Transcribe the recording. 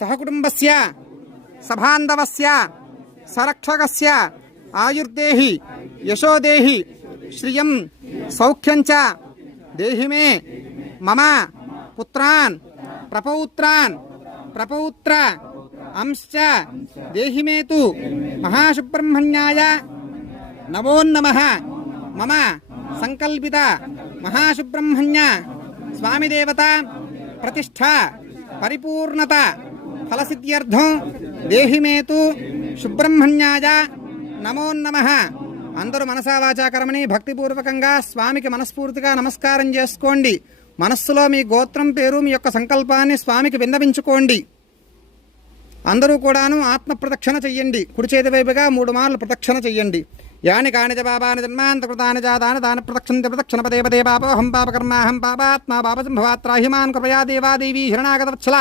सहकुटुम्बस्य सभान्धवस्य सरक्षकस्य आयुर्देहि यशोदेहि श्रियं सौख्यञ्च देहि मे मम पुत्रान् प्रपौत्र अंश्च देहि मे तु महासुब्रह्मण्याय नमो नमः। मम संकल्पित महासुब्रह्मण्य स्वामी देवता प्रतिष्ठा परिपूर्णता फलसिद्ध्यर्थं देहि मे तु सुब्रह्मण्याय नमो नमः। అందరూ మనసా వాచా కర్మని భక్తిపూర్వకంగా స్వామికి మనస్ఫూర్తిగా నమస్కారం చేసుకోండి. మనస్సులో మీ గోత్రం పేరు మీ యొక్క సంకల్పాన్ని స్వామికి విన్నవించుకోండి. అందరూ కూడాను ఆత్మ ప్రదక్షిణ చెయ్యండి. కుడి చేతి వైపుగా 3 మార్లు ప్రదక్షిణ చెయ్యండి. యాని కాని చ పాపాని జన్మాంతకృతాని జాతాని దాన ప్రదక్షిణంతి ప్రదక్షిణ పదే పదే పాపోహం పాపకర్మాహం పాపాత్మా పాపసంభవాత్రాహిమాన్ కృపయా దేవాదేవీ హిరణాగతవత్సల